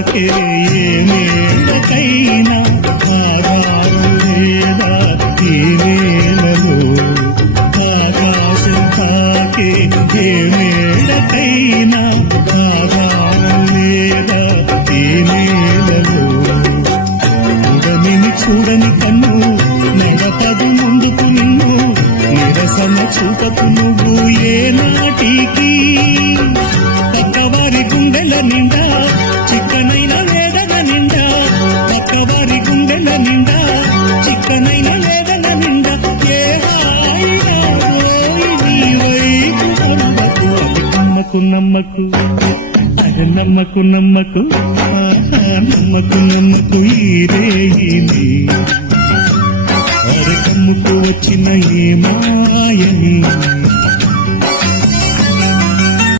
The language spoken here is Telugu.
తాకే ఏ మేడకైనా ఆధారం లేదా ఈ నేలలో ఆకాశం తాకే ఏ మేడకైనా ఆధారం లేదా ఈ నేలలో చూడని చూడని కన్ను నడపదు ముందుకు నిన్ను నిరసన చూపకు నువ్వు ఏ నాటికి పక్కవారి గుండెల నిండా చిక్కనైన వేదన నిండా పక్కవారి గుండెల నిండా చిక్కనైన వేదన నిండా ఏ హాయిగా నీ వైపు నమ్మకు నమ్మకు నమ్మకు అరే నమ్మకు నమ్మకు నమ్మకు నమ్మకు ఈ రేగిని అరే కమ్ముకు వచ్చిన ఏ మాయని